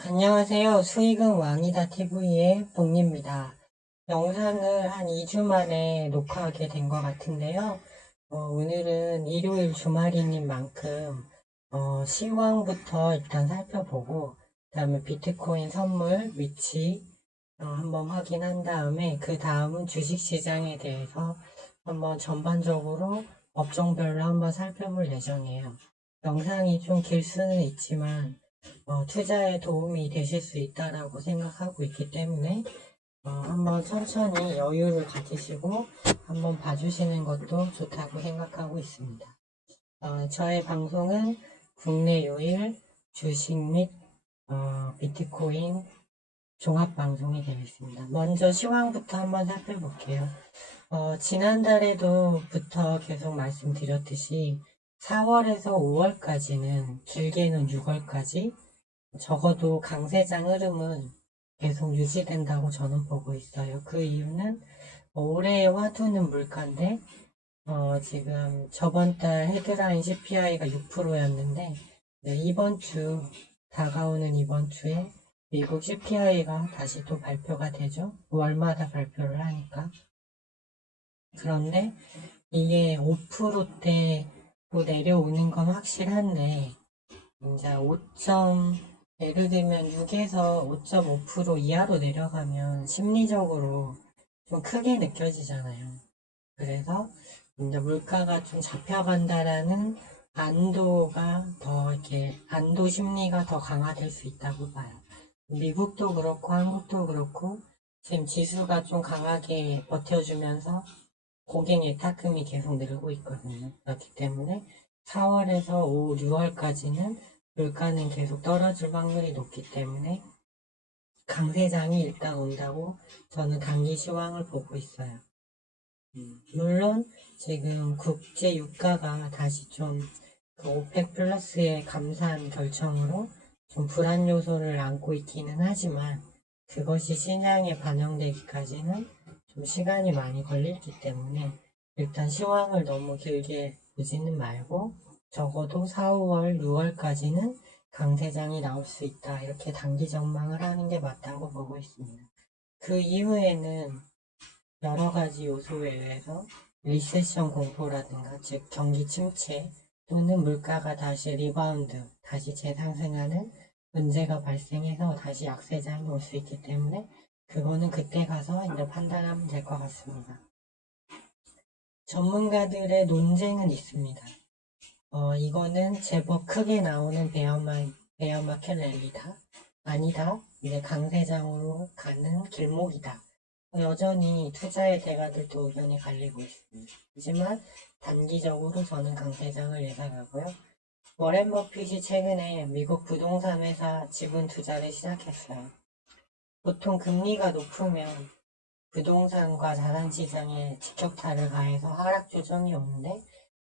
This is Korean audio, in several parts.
안녕하세요. 수익은 왕이다 TV의 봉입니다. 영상을 한 2주 만에 녹화하게 된 것 같은데요. 오늘은 일요일 주말인 만큼 시황부터 일단 살펴보고 그 다음에 비트코인 선물 위치 한번 확인한 다음에 그 다음은 주식시장에 대해서 한번 전반적으로 업종별로 한번 살펴볼 예정이에요. 영상이 좀 길 수는 있지만 투자에 도움이 되실 수 있다라고 생각하고 있기 때문에 한번 천천히 여유를 가지시고 한번 봐주시는 것도 좋다고 생각하고 있습니다. 저의 방송은 국내 유일 주식 및 비트코인 종합 방송이 되겠습니다. 먼저 시황부터 한번 살펴볼게요. 지난달에도부터 계속 말씀드렸듯이 4월에서 5월까지는 길게는 6월까지 적어도 강세장 흐름은 계속 유지된다고 저는 보고 있어요. 그 이유는 올해의 화두는 물가인데 지금 저번 달 헤드라인 CPI가 6%였는데 이번 주 다가오는 이번 주에 미국 CPI가 다시 또 발표가 되죠. 월마다 발표를 하니까. 그런데 이게 5%대로 내려오는 건 확실한데 이제 5점, 예를 들면 6에서 5.5% 이하로 내려가면 심리적으로 좀 크게 느껴지잖아요. 그래서 이제 물가가 좀 잡혀간다라는 안도가 더 이렇게 안도 심리가 더 강화될 수 있다고 봐요. 미국도 그렇고 한국도 그렇고 지금 지수가 좀 강하게 버텨주면서 고객 예탁금이 계속 늘고 있거든요. 그렇기 때문에 4월에서 5, 6월까지는 물가는 계속 떨어질 확률이 높기 때문에 강세장이 일단 온다고 저는 단기 시황을 보고 있어요. 물론 지금 국제 유가가 다시 좀 그 오펙 플러스의 감산 결정으로 좀 불안 요소를 안고 있기는 하지만 그것이 시장에 반영되기까지는 좀 시간이 많이 걸리기 때문에 일단 시황을 너무 길게 보지는 말고 적어도 4, 5월, 6월까지는 강세장이 나올 수 있다. 이렇게 단기 전망을 하는 게 맞다고 보고 있습니다. 그 이후에는 여러 가지 요소에 의해서 리세션 공포라든가 즉 경기 침체 또는 물가가 다시 리바운드, 다시 재상승하는 문제가 발생해서 다시 약세장이 올 수 있기 때문에 그거는 그때 가서 이제 판단하면 될 것 같습니다. 전문가들의 논쟁은 있습니다. 이거는 제법 크게 나오는 베어마켓 랠리다. 아니다. 이제 강세장으로 가는 길목이다. 여전히 투자의 대가들도 의견이 갈리고 있습니다. 하지만 단기적으로 저는 강세장을 예상하고요. 워렌 버핏이 최근에 미국 부동산 회사 지분 투자를 시작했어요. 보통 금리가 높으면 부동산과 자산시장에 직격탄을 가해서 하락 조정이 오는데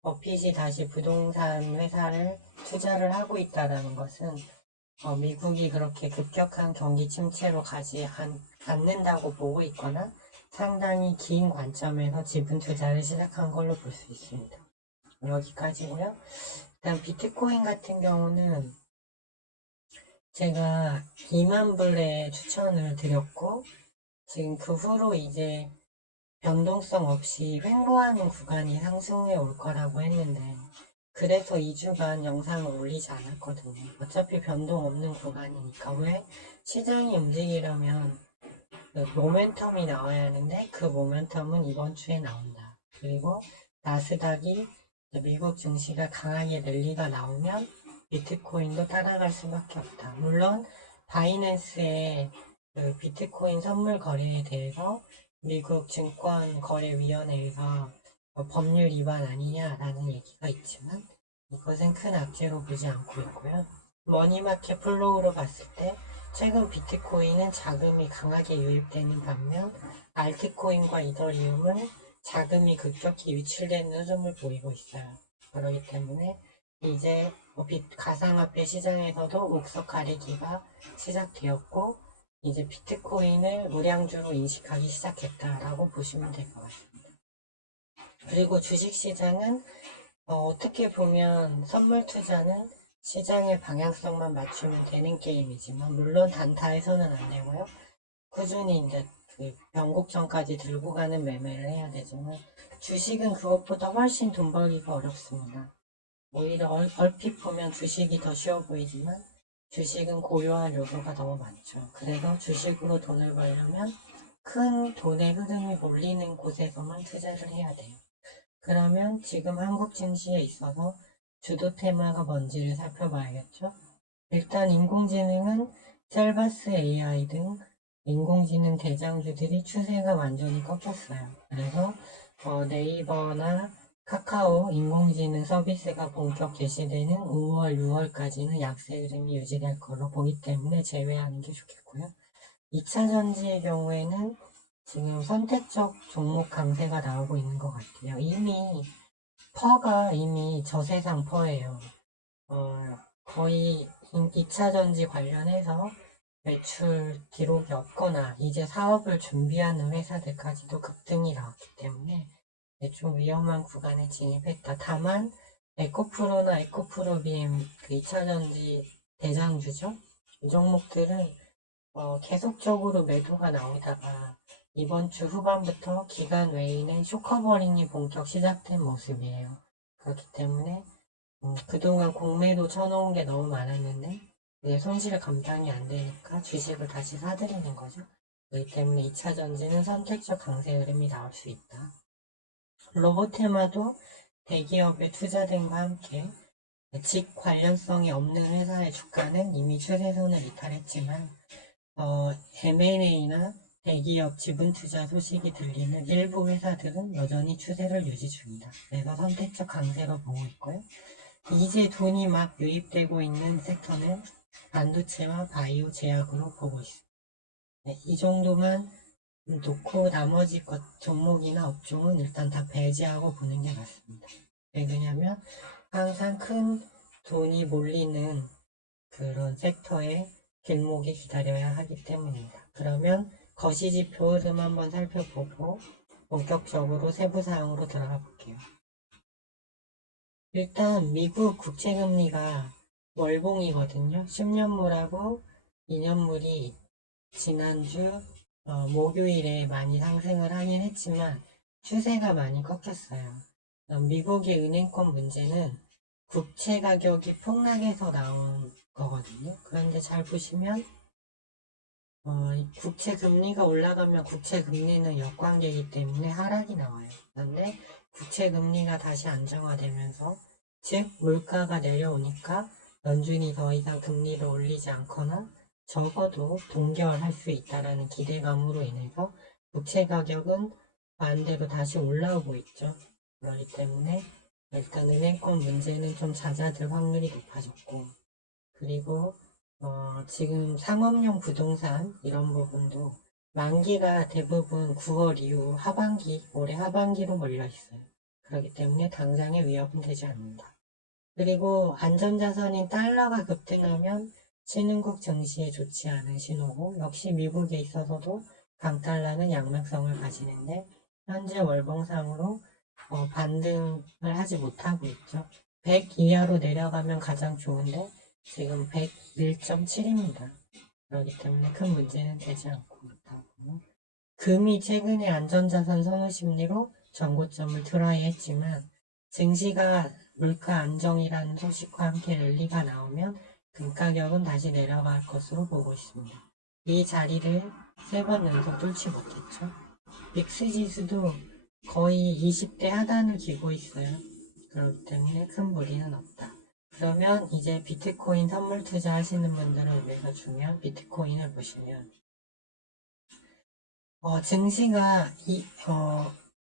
버핏이 다시 부동산 회사를 투자를 하고 있다는 것은 미국이 그렇게 급격한 경기 침체로 가지 않는다고 보고 있거나 상당히 긴 관점에서 지분 투자를 시작한 걸로 볼 수 있습니다. 여기까지고요. 일단 비트코인 같은 경우는 제가 2만 불에 추천을 드렸고 지금 그 후로 이제 변동성 없이 횡보하는 구간이 상승해 올 거라고 했는데 그래서 2주간 영상을 올리지 않았거든요. 어차피 변동 없는 구간이니까. 왜? 시장이 움직이려면 그 모멘텀이 나와야 하는데 그 모멘텀은 이번 주에 나온다. 그리고 나스닥이 미국 증시가 강하게 랠리가 나오면 비트코인도 따라갈 수밖에 없다. 물론 바이낸스의 그 비트코인 선물 거래에 대해서 미국 증권거래위원회에서 법률 위반 아니냐라는 얘기가 있지만 이것은 큰 악재로 보지 않고 있고요. 머니마켓 플로우로 봤을 때 최근 비트코인은 자금이 강하게 유입되는 반면 알트코인과 이더리움은 자금이 급격히 유출되는 흐름을 보이고 있어요. 그렇기 때문에 이제 가상화폐 시장에서도 목석 가리기가 시작되었고 이제 비트코인을 무량주로 인식하기 시작했다라고 보시면 될 것 같습니다. 그리고 주식시장은 어떻게 보면 선물 투자는 시장의 방향성만 맞추면 되는 게임이지만, 물론 단타에서는 안 되고요. 꾸준히 이제 그 변곡점까지 들고 가는 매매를 해야 되지만, 주식은 그것보다 훨씬 돈 벌기가 어렵습니다. 오히려 얼핏 보면 주식이 더 쉬워 보이지만, 주식은 고려할 요소가 너무 많죠. 그래서 주식으로 돈을 벌려면 큰 돈의 흐름이 몰리는 곳에서만 투자를 해야 돼요. 그러면 지금 한국 증시에 있어서 주도 테마가 뭔지를 살펴봐야겠죠. 일단 인공지능은 셀바스 AI 등 인공지능 대장주들이 추세가 완전히 꺾였어요. 그래서 네이버나 카카오 인공지능 서비스가 본격 개시되는 5월, 6월까지는 약세 흐름이 유지될 걸로 보기 때문에 제외하는 게 좋겠고요. 2차 전지의 경우에는 지금 선택적 종목 강세가 나오고 있는 것 같아요. 퍼가 이미 저세상 퍼예요. 거의 2차 전지 관련해서 매출 기록이 없거나 이제 사업을 준비하는 회사들까지도 급등이 나왔기 때문에 좀 위험한 구간에 진입했다. 다만 에코프로나 에코프로비엠 그 2차 전지 대장주죠. 이 종목들은 계속적으로 매도가 나오다가 이번 주 후반부터 기간 외인의 쇼커버링이 본격 시작된 모습이에요. 그렇기 때문에 그동안 공매도 쳐놓은 게 너무 많았는데 이제 손실 감당이 안 되니까 주식을 다시 사들이는 거죠. 그렇기 때문에 2차 전지는 선택적 강세 흐름이 나올 수 있다. 로보테마도 대기업에 투자된과 함께 직 관련성이 없는 회사의 주가는 이미 추세선을 이탈했지만 M&A나 대기업 지분 투자 소식이 들리는 일부 회사들은 여전히 추세를 유지 중이다. 그래서 선택적 강세로 보고 있고요. 이제 돈이 막 유입되고 있는 섹터는 반도체와 바이오 제약으로 보고 있습니다. 네, 이 정도만 놓고 나머지 것 종목이나 업종은 일단 다 배제하고 보는 게 맞습니다. 왜 그러냐면 항상 큰 돈이 몰리는 그런 섹터에 길목이 기다려야 하기 때문입니다. 그러면 거시지표 흐름 한번 살펴보고 본격적으로 세부 사항으로 들어가 볼게요. 일단 미국 국채금리가 월봉이거든요. 10년물하고 2년물이 지난주 목요일에 많이 상승을 하긴 했지만 추세가 많이 꺾였어요. 미국의 은행권 문제는 국채 가격이 폭락해서 나온 거거든요. 그런데 잘 보시면 국채 금리가 올라가면 국채 금리는 역관계이기 때문에 하락이 나와요. 그런데 국채 금리가 다시 안정화되면서 즉 물가가 내려오니까 연준이 더 이상 금리를 올리지 않거나 적어도 동결할 수 있다라는 기대감으로 인해서 국채 가격은 반대로 다시 올라오고 있죠. 그렇기 때문에 일단 은행권 문제는 좀 잦아들 확률이 높아졌고 그리고 지금 상업용 부동산 이런 부분도 만기가 대부분 9월 이후 하반기, 올해 하반기로 몰려 있어요. 그렇기 때문에 당장의 위협은 되지 않는다. 그리고 안전자산인 달러가 급등하면 신흥국 증시에 좋지 않은 신호고 역시 미국에 있어서도 강달러는 양면성을 가지는데 현재 월봉상으로 반등을 하지 못하고 있죠. 100 이하로 내려가면 가장 좋은데 지금 101.7입니다. 그렇기 때문에 큰 문제는 되지 않고 있다고. 금이 최근에 안전자산 선호 심리로 전고점을 트라이했지만 증시가 물가 안정이라는 소식과 함께 랠리가 나오면 금 가격은 다시 내려갈 것으로 보고 있습니다. 이 자리를 3번 연속 뚫지 못했죠. 빅스 지수도 거의 20대 하단을 기고 있어요. 그렇기 때문에 큰 무리는 없다. 그러면 이제 비트코인 선물 투자 하시는 분들을 위해서 중요한 비트코인을 보시면 증시가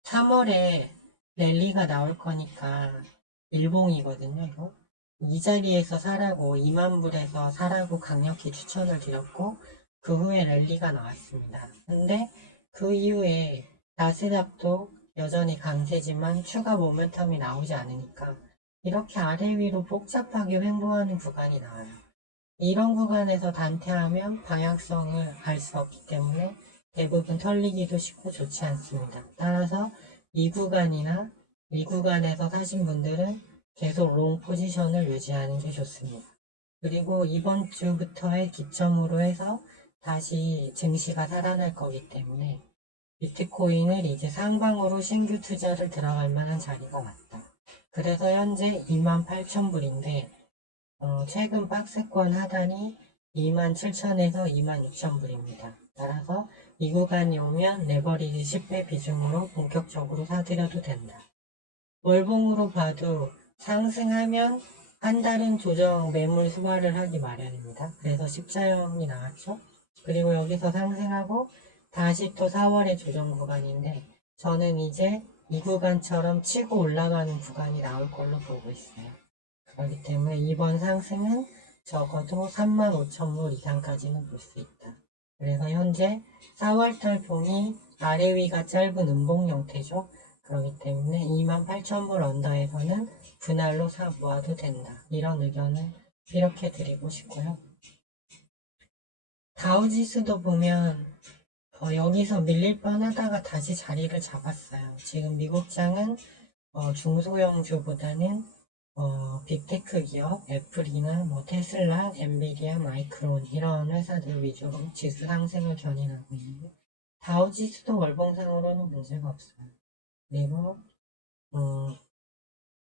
3월에 랠리가 나올 거니까 일봉이거든요. 이거. 이 자리에서 사라고 2만 불에서 사라고 강력히 추천을 드렸고 그 후에 랠리가 나왔습니다. 근데 그 이후에 나스닥도 여전히 강세지만 추가 모멘텀이 나오지 않으니까 이렇게 아래 위로 복잡하게 횡보하는 구간이 나와요. 이런 구간에서 단타하면 방향성을 알 수 없기 때문에 대부분 털리기도 쉽고 좋지 않습니다. 따라서 이 구간이나 이 구간에서 사신 분들은 계속 롱 포지션을 유지하는 게 좋습니다. 그리고 이번 주부터의 기점으로 해서 다시 증시가 살아날 거기 때문에 비트코인을 이제 상방으로 신규 투자를 들어갈 만한 자리가 왔다. 그래서 현재 28,000불인데 최근 박스권 하단이 27,000에서 26,000불입니다. 따라서 이 구간이 오면 레버리지 10배 비중으로 본격적으로 사들여도 된다. 월봉으로 봐도 상승하면 한 달은 조정 매물 소화를 하기 마련입니다. 그래서 십자형이 나왔죠. 그리고 여기서 상승하고 다시 또 4월의 조정 구간인데 저는 이제 이 구간처럼 치고 올라가는 구간이 나올 걸로 보고 있어요. 그렇기 때문에 이번 상승은 적어도 35,000불 이상까지는 볼 수 있다. 그래서 현재 4월달 봉이 아래 위가 짧은 음봉 형태죠. 그렇기 때문에 28,000불 언더에서는 분할로 사 모아도 된다. 이런 의견을 이렇게 드리고 싶고요. 다우지수도 보면 여기서 밀릴 뻔하다가 다시 자리를 잡았어요. 지금 미국장은 중소형주보다는 빅테크 기업, 애플이나 뭐 테슬라, 엔비디아, 마이크론 이런 회사들 위주로 지수 상승을 견인하고 있는데 다우지수도 월봉상으로는 문제가 없어요. 그리고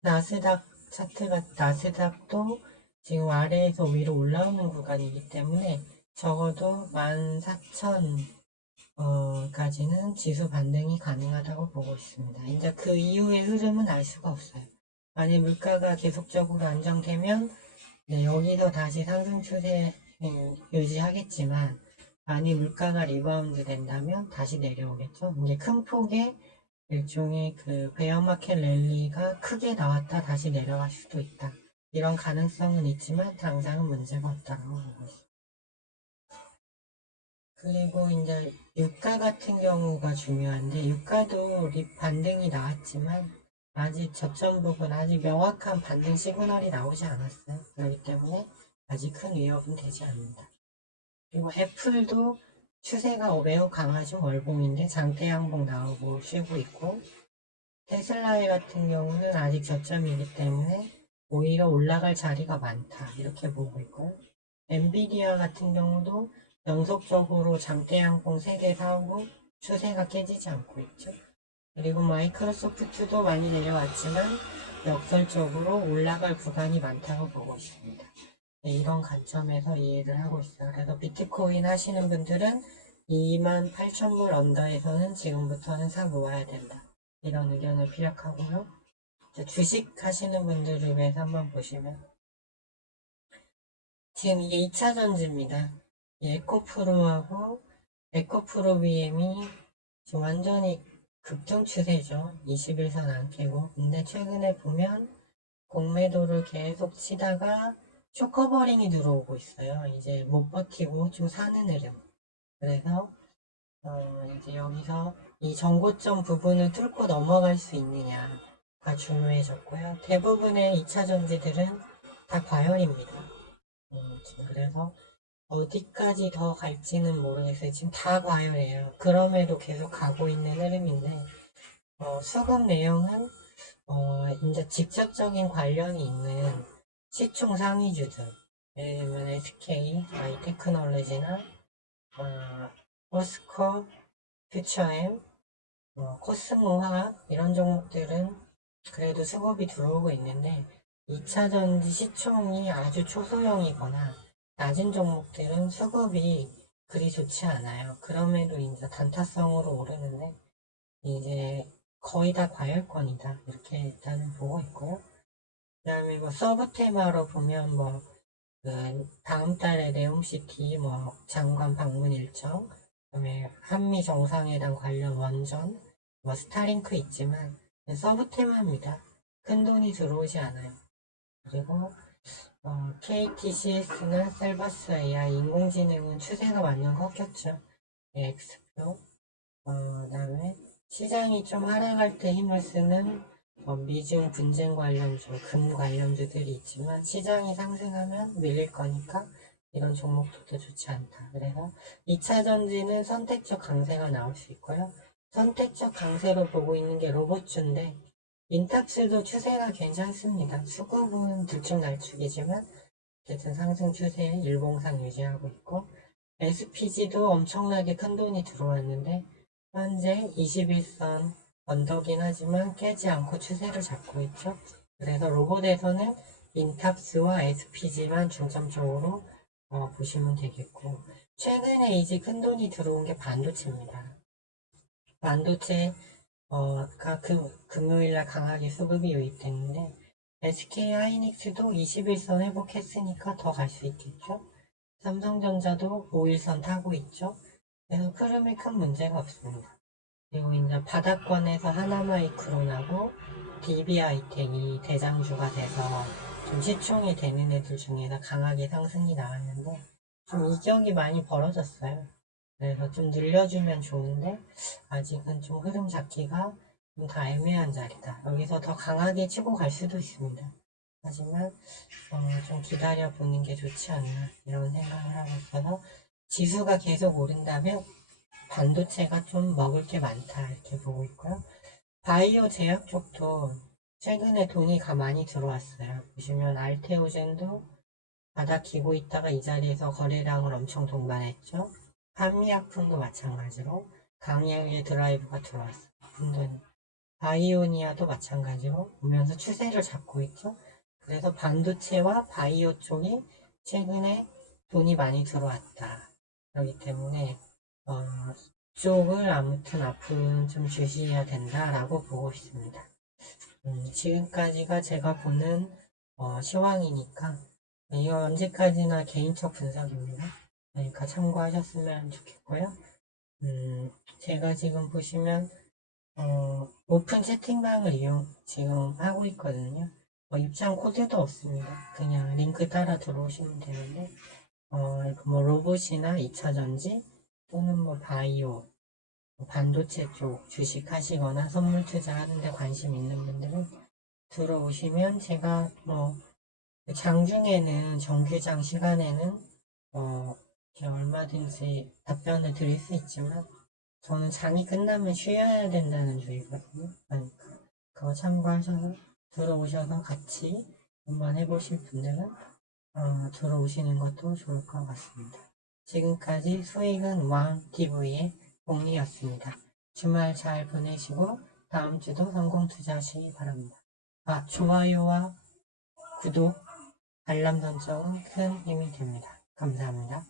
나스닥 차트가 나스닥도 지금 아래에서 위로 올라오는 구간이기 때문에 적어도 14,000까지는 지수 반등이 가능하다고 보고 있습니다. 이제 그 이후의 흐름은 알 수가 없어요. 만약 물가가 계속적으로 안정되면 여기서 다시 상승 추세 유지하겠지만 만약 물가가 리바운드 된다면 다시 내려오겠죠. 이게 큰 폭의 일종의 그 베어마켓 랠리가 크게 나왔다 다시 내려갈 수도 있다. 이런 가능성은 있지만 당장은 문제가 없다고 보고 있습니다. 그리고 이제 유가 같은 경우가 중요한데 유가도 반등이 나왔지만 아직 저점 부분 아직 명확한 반등 시그널이 나오지 않았어요. 그렇기 때문에 아직 큰 위협은 되지 않는다. 그리고 애플도 추세가 매우 강하죠. 월봉인데 장대 양봉 나오고 쉬고 있고 테슬라 같은 경우는 아직 저점이기 때문에 오히려 올라갈 자리가 많다. 이렇게 보고 있고요. 엔비디아 같은 경우도 연속적으로 장대 양봉 3개 사오고 추세가 깨지지 않고 있죠. 그리고 마이크로소프트도 많이 내려왔지만 역설적으로 올라갈 구간이 많다고 보고 있습니다. 네, 이런 관점에서 이해를 하고 있어요. 그래서 비트코인 하시는 분들은 28,000불 언더에서는 지금부터는 사 모아야 된다. 이런 의견을 피력하고요. 주식 하시는 분들을 위해서 한번 보시면 지금 이게 2차 전지입니다. 에코프로하고 에코프로 BM이 지금 완전히 급등 추세죠. 21선 안 깨고. 근데 최근에 보면 공매도를 계속 치다가 쇼커버링이 들어오고 있어요. 이제 못 버티고 좀 사는 흐름. 그래서 이제 여기서 이 정고점 부분을 뚫고 넘어갈 수 있느냐가 중요해졌고요. 대부분의 2차 전지들은 다 과열입니다. 그래서 어디까지 더 갈지는 모르겠어요. 지금 다 과열해요. 그럼에도 계속 가고 있는 흐름인데 수급 내용은 이제 직접적인 관련이 있는 시총 상위주들 예를 들면 SK, 아이테크놀로지나 포스코, 퓨처엠, 코스모화학 이런 종목들은 그래도 수급이 들어오고 있는데 2차 전지 시총이 아주 초소형이거나 낮은 종목들은 수급이 그리 좋지 않아요. 그럼에도 이제 단타성으로 오르는데 이제 거의 다 과열권이다. 이렇게 일단은 보고 있고요. 그 다음에 뭐 서브 테마로 보면 뭐 다음 달에 네옴시티 뭐 장관 방문 일정, 그다음에 한미 정상회담 관련 원전, 뭐 스타링크 있지만 서브 테마입니다. 큰 돈이 들어오지 않아요. 그리고 KTCS나 셀바스 AI 인공지능은 추세가 완전 꺾였죠. 엑스표. 그다음에 시장이 좀 하락할 때 힘을 쓰는 미중 분쟁 관련주, 금 관련주들이 있지만 시장이 상승하면 밀릴 거니까 이런 종목들도 좋지 않다. 그래서 2차 전지는 선택적 강세가 나올 수 있고요. 선택적 강세로 보고 있는 게 로봇주인데 인탑스도 추세가 괜찮습니다. 수급은 들쭉날쭉이지만 어쨌든 상승 추세 일봉상 유지하고 있고, SPG도 엄청나게 큰 돈이 들어왔는데 현재 21선 언더긴 하지만 깨지 않고 추세를 잡고 있죠. 그래서 로봇에서는 인탑스와 SPG만 중점적으로 보시면 되겠고, 최근에 이제 큰 돈이 들어온 게 반도체입니다. 반도체 금요일날 강하게 수급이 유입됐는데 SK 하이닉스도 21선 회복했으니까 더 갈 수 있겠죠. 삼성전자도 5일선 타고 있죠. 그래서 흐름에 큰 문제가 없습니다. 그리고 이제 바닥권에서 하나마이크론하고 DB하이텍이 대장주가 돼서 좀 시총이 되는 애들 중에서 강하게 상승이 나왔는데 좀 이격이 많이 벌어졌어요. 그래서 좀 늘려주면 좋은데 아직은 좀 흐름 잡기가 좀 다 애매한 자리다. 여기서 더 강하게 치고 갈 수도 있습니다. 하지만 좀 기다려보는 게 좋지 않나 이런 생각을 하고 있어서 지수가 계속 오른다면 반도체가 좀 먹을 게 많다 이렇게 보고 있고요. 바이오 제약 쪽도 최근에 돈이 많이 들어왔어요. 보시면 알테오젠도 바닥 기고 있다가 이 자리에서 거래량을 엄청 동반했죠. 한미약품도 마찬가지로 강약의 드라이브가 들어왔어요. 근데 바이오니아도 마찬가지로 오면서 추세를 잡고 있죠. 그래서 반도체와 바이오 쪽이 최근에 돈이 많이 들어왔다. 그렇기 때문에 이쪽을 아무튼 앞으로는 좀 주시해야 된다라고 보고 있습니다. 지금까지가 제가 보는 시황이니까 이거 언제까지나 개인적 분석입니다. 그러니까 참고하셨으면 좋겠고요. 제가 지금 보시면 오픈 채팅방을 지금 하고 있거든요. 입장 코드도 없습니다. 그냥 링크 따라 들어오시면 되는데, 뭐 로봇이나 2차전지 또는 뭐 바이오, 반도체 쪽 주식 하시거나 선물 투자하는데 관심 있는 분들은 들어오시면 제가 뭐 장중에는 정규장 시간에는 얼마든지 답변을 드릴 수 있지만 저는 장이 끝나면 쉬어야 된다는 주의거든요. 그러니까 그거 참고하셔서 들어오셔서 같이 한번 해보실 분들은 들어오시는 것도 좋을 것 같습니다. 지금까지 수익은 왕TV의 공리였습니다. 주말 잘 보내시고 다음 주도 성공 투자하시기 바랍니다. 좋아요와 구독, 알람 설정은 큰 힘이 됩니다. 감사합니다.